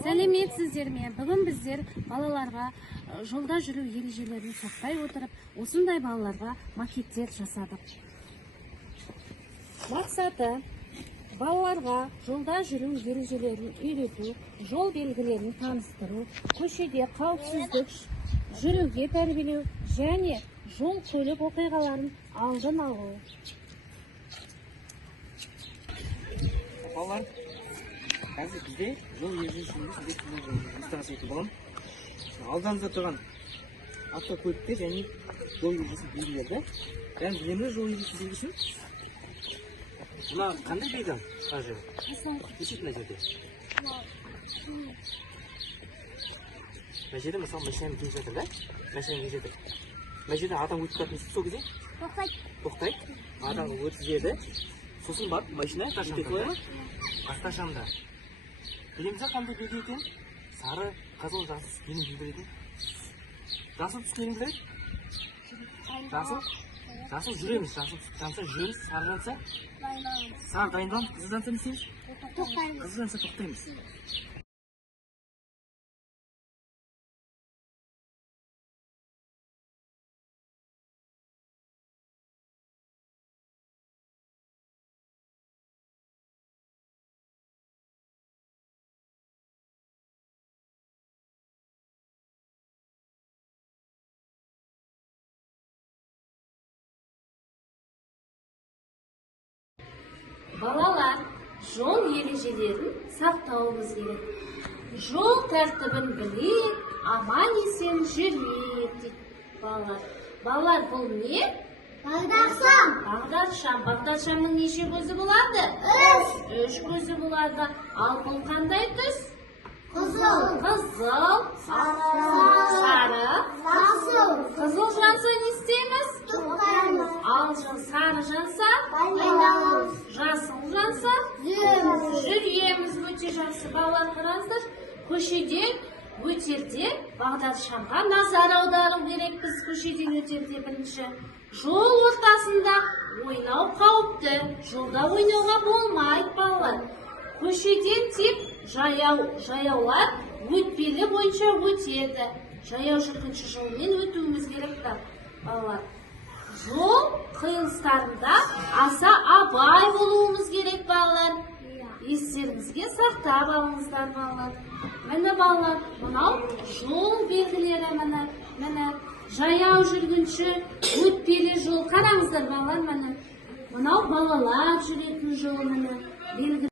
Сәлеметсіздер ме? Бүгін біздер балаларға жолда жүру ережелерін сақтай отырып, осындай балаларға макеттер жасадық. Мақсаты балаларға жолда жүру ережелерін үйрету, жол белгілерін таныстыру, көшеде қауіпсіздік жүруге тәрбиелеу және жол көлік оқиғаларын алдын алу. Балалар, қазір бізде жол ережесінде жұмыстан етіп боламын. Алдымызда тұрған автокөліктер және жол ережесін белгілерді. Бәрін білеміз жол ережесін белгісін. Мына қандай белгі? Қажы? Нешет мына жерде? Мына жерде мысалы машинамен келе жатыр да? Машинамен келе жатыр. Мына жерде адам өтіп тұратын сол кезде? Тоқтайды. Адам өткізеді. Сосын барып машина өте қояды. Автошамда. Білеміз қандай белгі екен? Сары, қызыл, жасыл нені білдіретін? Жасыл түс нені білдіреді? Жасыл жүреміз. Жасыл жанса жүреміз, сары жанса? Сары дайындаламыз, қызыл жанса не істейміз? Қызыл жанса тоқтаймыз. Балалар, жол ережелерін сақтауымыз керек. Жол тәртібін білейік, аман есен жүрейік дейді балалар. Балалар, бұл не? Бағдаршам. Бағдаршам. Бағдаршамның неше көзі болады? Үш көзі болады. Ал бұл қандай түс? Қызыл. Қызыл, сары, Жасыл. қызыл жанса не істейміз? Тоқтаймыз. Ал сары жанса? Айдаламыз. Жасыл жанса? Жүреміз. Өте жақсы. Балалар, қараңыздар, көшеде өтерде бағдаршамға назар аудару керек. Біз көшеден өтерде бірінші жол ортасында ойнау қауіпті. Жолда ойнауға болмайды, балалар. Көшеден тек жаяулар өтпелі бойынша өтеді. Жаяу жүргінші жолмен өтуіміз керек, балалар. Жол қиылыстарында аса абай болуымыз керек, балалар. Естеріңізге сақтап алыңыздар, балалар. Міне, балалар, мынау жол белгілері, міне жаяу жүргінші өтпелі жол. Қараңыздар, балалар, міне. Мынау балалар жүретін жол, міне белгі